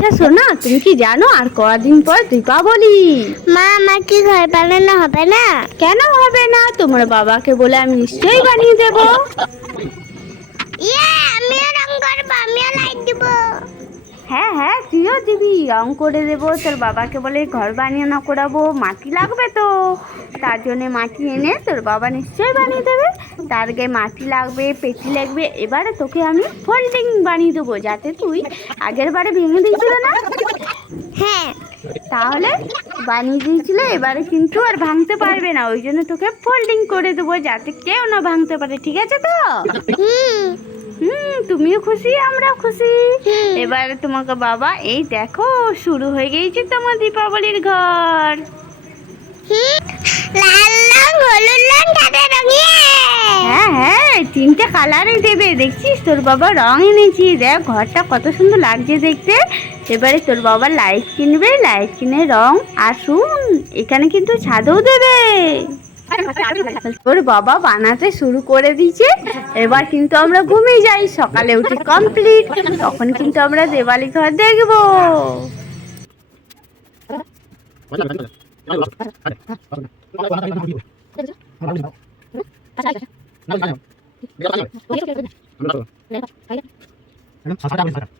আচ্ছা সোনা তুমি কি জানো আর কদিন পর দীপাবলি মা আমার কি ঘর বানানো হবে না? কেন হবে না? তোমার বাবাকে বলে আমি নিশ্চয়ই বানিয়ে দেবো। ইয়ে আমিও রং করব আমিও লাইট দিব। হ্যাঁ হ্যাঁ তুইও দিবি রং করে দেবো তোর বাবাকে বলে ঘর বানিয়ে না করাবো মাটি লাগবে তো। তার জন্যে মাটি এনে তোর বাবা নিশ্চয়ই বানিয়ে দেবে। তার আগে মাটি লাগবে পেটি লাগবে এবারে তোকে আমি ফোল্ডিং বানিয়ে দেবো যাতে তুই আগের বারে ভেঙে দিয়েছিল না? হ্যাঁ। তাহলে বানিয়ে দিয়েছিল এবারে কিন্তু আর ভাঙতে পারবে না ওই জন্য তোকে ফোল্ডিং করে দেবো যাতে কেউ না ভাঙতে পারে ঠিক আছে তো? হুম। হুম তুমিও খুশি আমরাও খুশি। এবারে তোমাকে বাবা এই দেখো শুরু হয়ে গিয়েছে তোমার দীপাবলির ঘর। লাল রং হলুদ রং সাদা রং হ্যাঁ হ্যাঁ তিনটে কালারই দেবে দেখছিস? তোর বাবা রং এনেছি দেখ ঘরটা কত সুন্দর লাগছে দেখতে। এবারে তোর বাবা লাইট কিনবে লাইট কিনে রং আর শুন এখানে কিন্তু ছাদও দেবে। তোর বাবা বানাতে শুরু করে দিয়েছে। এবার কিন্তু আমরা ঘুমিয়ে যাই, সকালে উঠে কমপ্লিট তখন কিন্তু আমরা দেওয়ালি ঘর দেখব। মা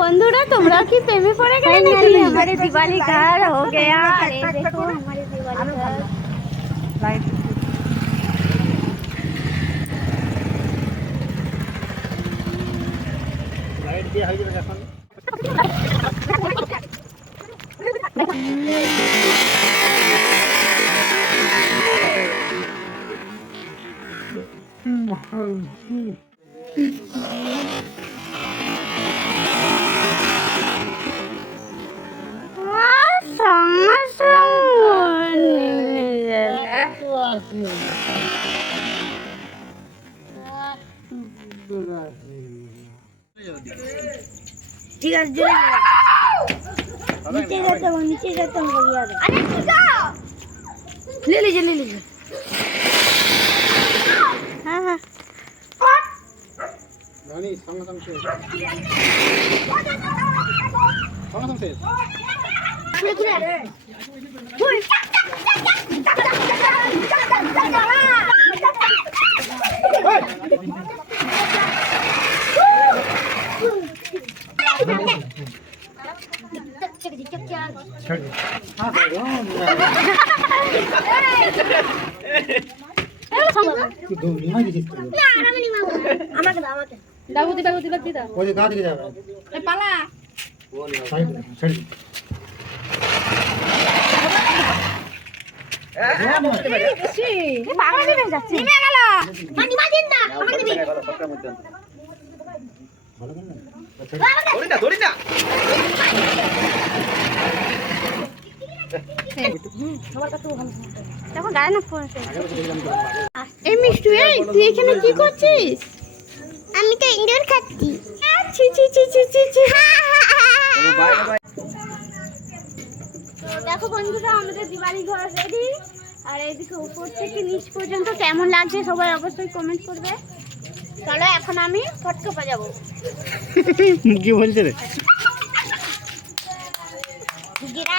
বন্ধুরা তোমরা কি প্রেমে পড়ে গেলে নাকি हमारे दिवाली घर हो गया अरे देखो हमारे दिवाली घर ঠিক আছে জোরে নিচে যেতে হবে নিচে যেতে হবে আরে ঠিক ले लीजिए ले लीजिए हाँ हाँ রানী সঙ্গে সঙ্গে শেষ। সঙ্গে সঙ্গে শেষ। হয়ে যাচ্ছে এই মিষ্টু এই তুই এখানে কি করছিস? আমি তো ইন্দুর খাচ্ছি। ছি ছি ছি ছি ছি ছি। তো দেখো বন্ধুরা আমাদের দিওয়ালি ঘর রেডি আর এদিকে উপর থেকে নিচ পর্যন্ত কেমন লাগছে সবাই অবশ্যই কমেন্ট করবে। চলো এখন আমি ফটকা বাজাবো। কি বলছে রে। গিরা